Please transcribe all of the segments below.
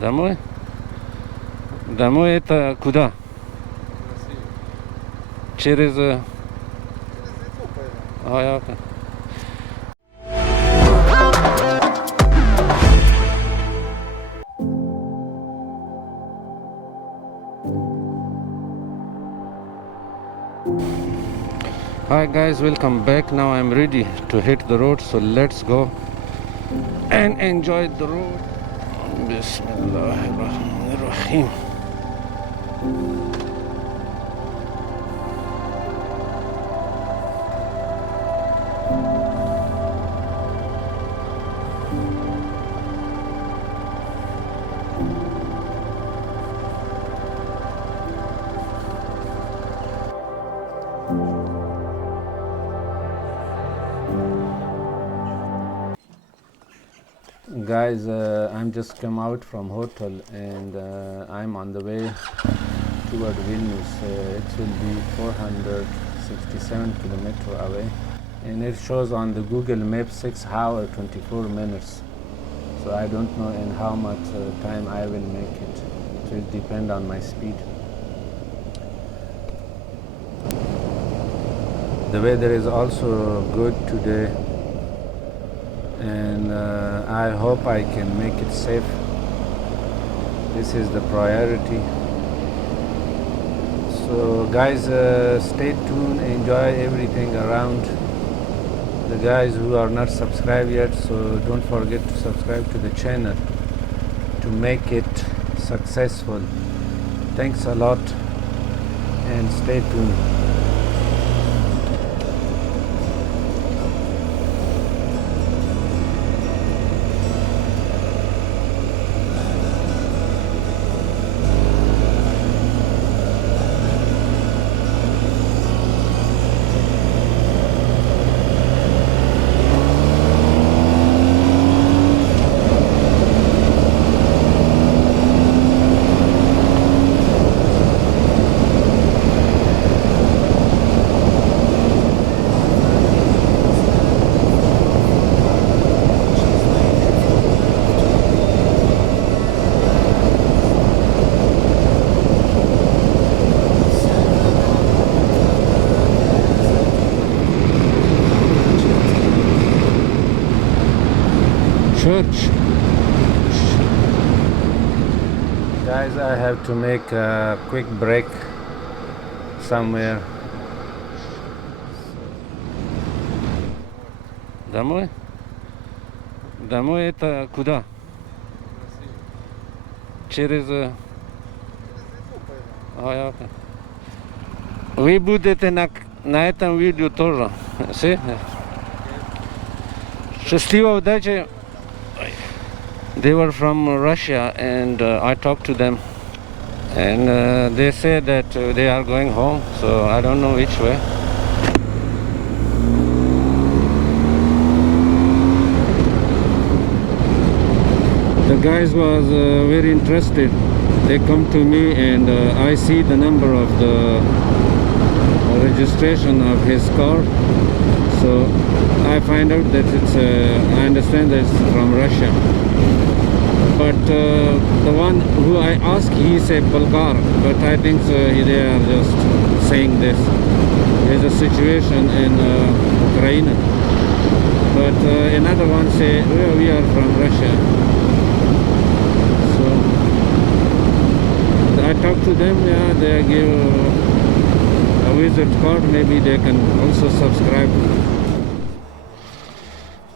Домой? Домой это куда? Через... ясно. Hi guys, welcome back. Now I'm ready to hit the road, so let's go and enjoy the road. Bismillahirrahmanirrahim. Guys, I'm just come out from hotel and I'm on the way toward Vilnius. It will be 467 kilometers away, and it shows on the Google Maps 6 hours 24 minutes. So I don't know in how much time I will make it. It will depend on my speed. The weather is also good today, and I hope I can make it safe. This is the priority. So guys, stay tuned, enjoy everything around. The guys who are not subscribed yet, so don't forget to subscribe to the channel to make it successful. Thanks a lot and stay tuned. Church. Guys, I have to make a quick break somewhere. Домой? Домой это куда? Через... ясно. Вы будете на этом видео тоже. Счастливо, удачи. They were from Russia, and I talked to them, and they said that they are going home, so I don't know which way. The guys was very interested. They come to me, and I see the number of the registration of his car, so I find out that it's I understand that it's from Russia. But the one who I asked, he said Bulgar, but I think they are just saying this. There's a situation in Ukraine, but another one say, well, we are from Russia. So I talked to them, yeah, they give a visit card, maybe they can also subscribe.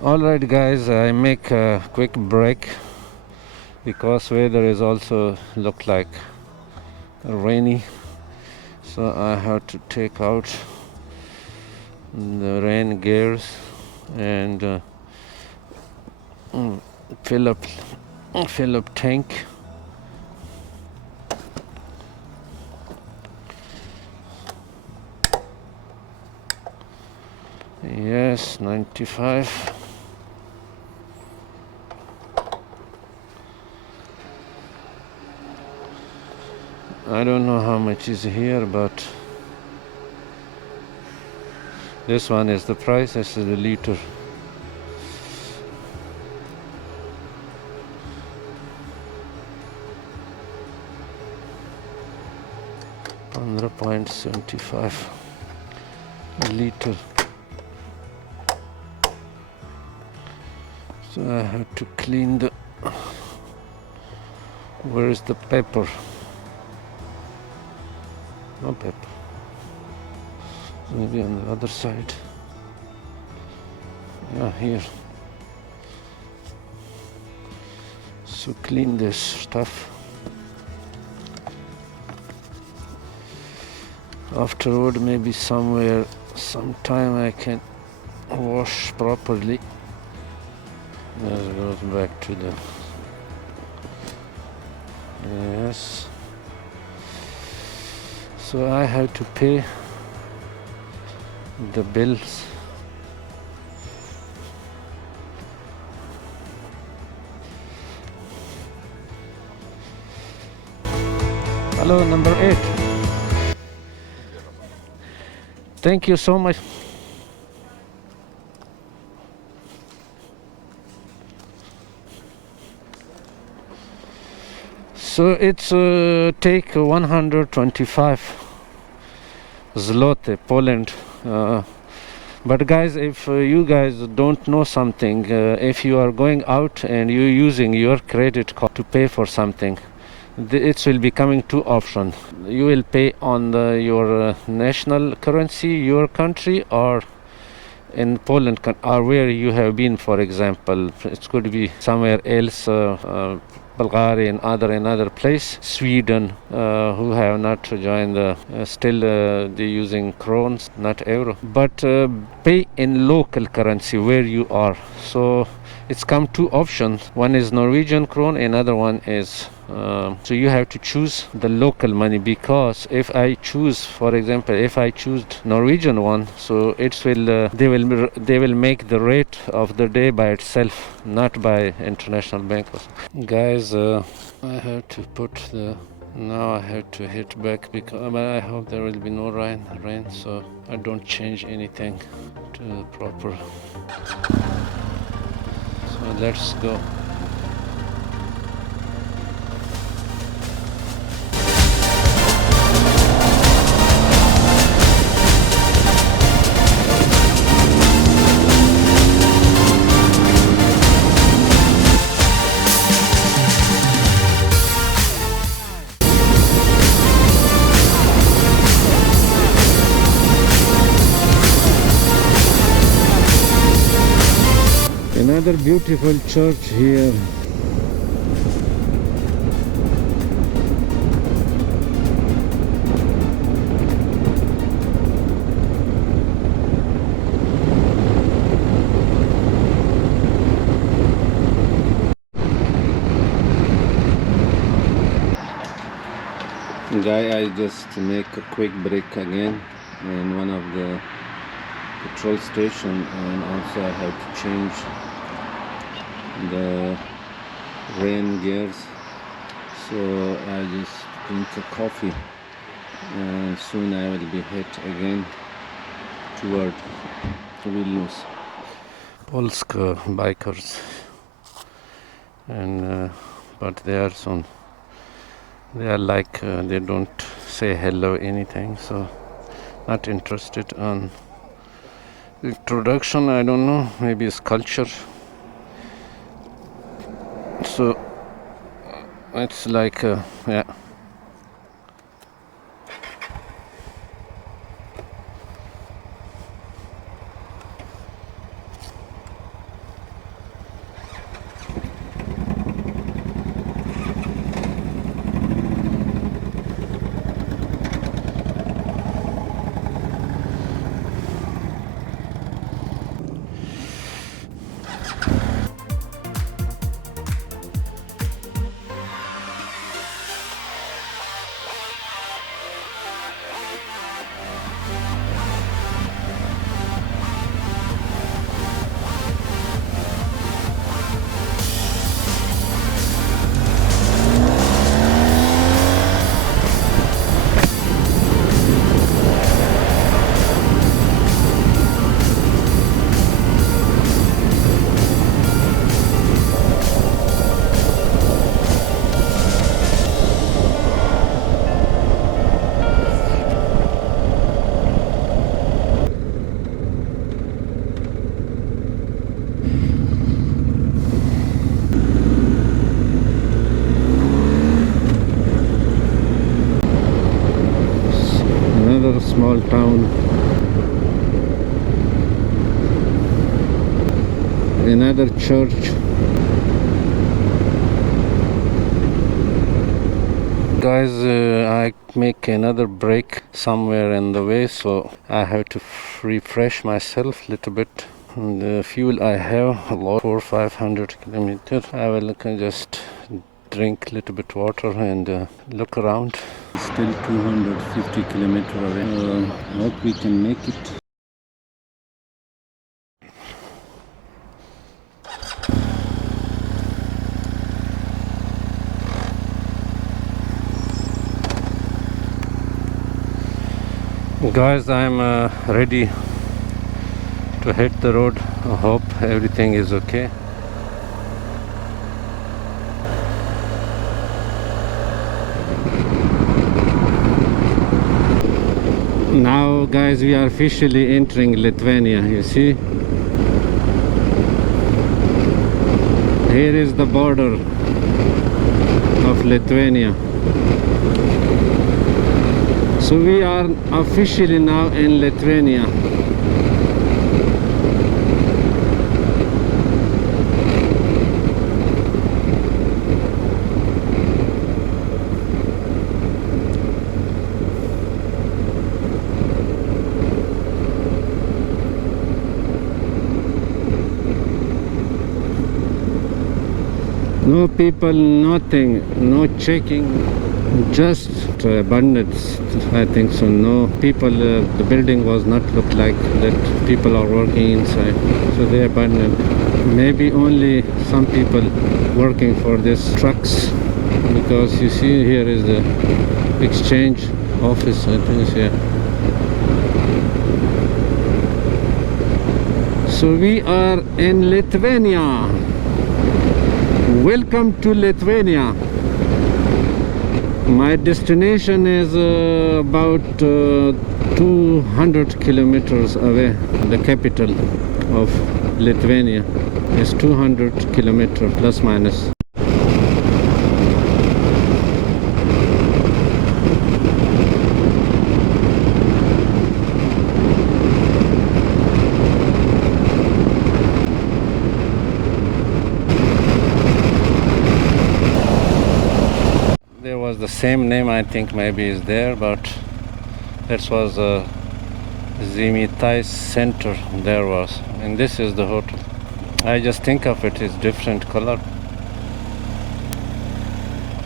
Alright guys, I make a quick break because weather is also look like rainy, so I have to take out the rain gears and fill up tank. Yes, 95. I don't know how much is here, but this one is the price. This is the liter. 100.75 liter. So I have to clean the. Where is the pepper? No pepper. Maybe on the other side. Yeah, here. So clean this stuff. Afterward, maybe somewhere, sometime I can wash properly. This goes back to the. Yes. So I have to pay the bills. Hello, number 8. Thank you so much. So it's take 125 zloty, Poland. But guys, if you guys don't know something, if you are going out and you're using your credit card to pay for something, it will be coming two options. You will pay on your national currency, your country, or in Poland, or where you have been, for example. It could be somewhere else, Bulgaria and another place, Sweden, who have not joined the, still they're using crowns, not euro, but pay in local currency where you are. So it's come two options. One is Norwegian krone, another one is so you have to choose the local money, because if I choose, for example, if I choose Norwegian one, so it will they will make the rate of the day by itself, not by international bank. Guys, I have to put the. Now I have to hit back, because but I hope there will be no rain, so I don't change anything to the proper. So let's go. Another beautiful church here. Guy, I just make a quick break again in one of the petrol station, and also I have to change the rain gears, so I just drink a coffee and soon I will be hit again toward Vilnius. Polska bikers, and but they are like they don't say hello anything, so not interested on introduction. I don't know, maybe it's culture. So it's like yeah. small town. Another church. Guys, I make another break somewhere in the way, so I have to refresh myself a little bit. And the fuel I have about 400-500 kilometers. I will just drink a little bit water and look around. Still 250 kilometers away. Hope we can make it. Guys, I'm ready to hit the road. I hope everything is okay. Now guys, we are officially entering Lithuania. You see, here is the border of Lithuania. So we are officially now in Lithuania. No people, nothing, no checking, just abundance. I think so. No people. The building was not look like that people are working inside, so they abandoned. Maybe only some people working for these trucks, because you see here is the exchange office. I think it's here. So we are in Lithuania. Welcome to Lithuania. My destination is about 200 kilometers away. The capital of Lithuania is 200 kilometers plus minus. The same name, I think, maybe is there, but that was a Zimitai center. There was, and this is the hotel. I just think of it is different color.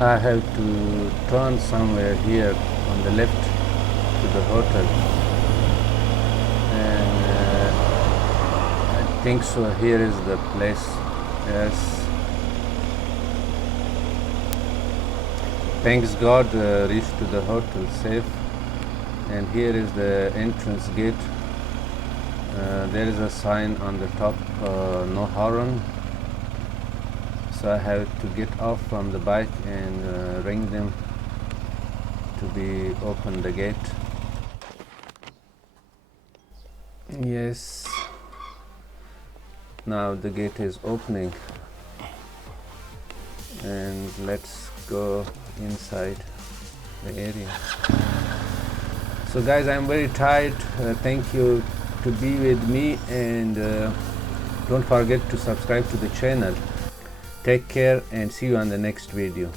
I have to turn somewhere here on the left to the hotel, and I think so. Here is the place. Yes. Thanks God, reached to the hotel safe. And here is the entrance gate. There is a sign on the top, no horn. So I have to get off from the bike and ring them to be open the gate. Yes. Now the gate is opening. And let's go inside the area. So guys, I'm very tired. Thank you to be with me, and don't forget to subscribe to the channel. Take care and see you on the next video.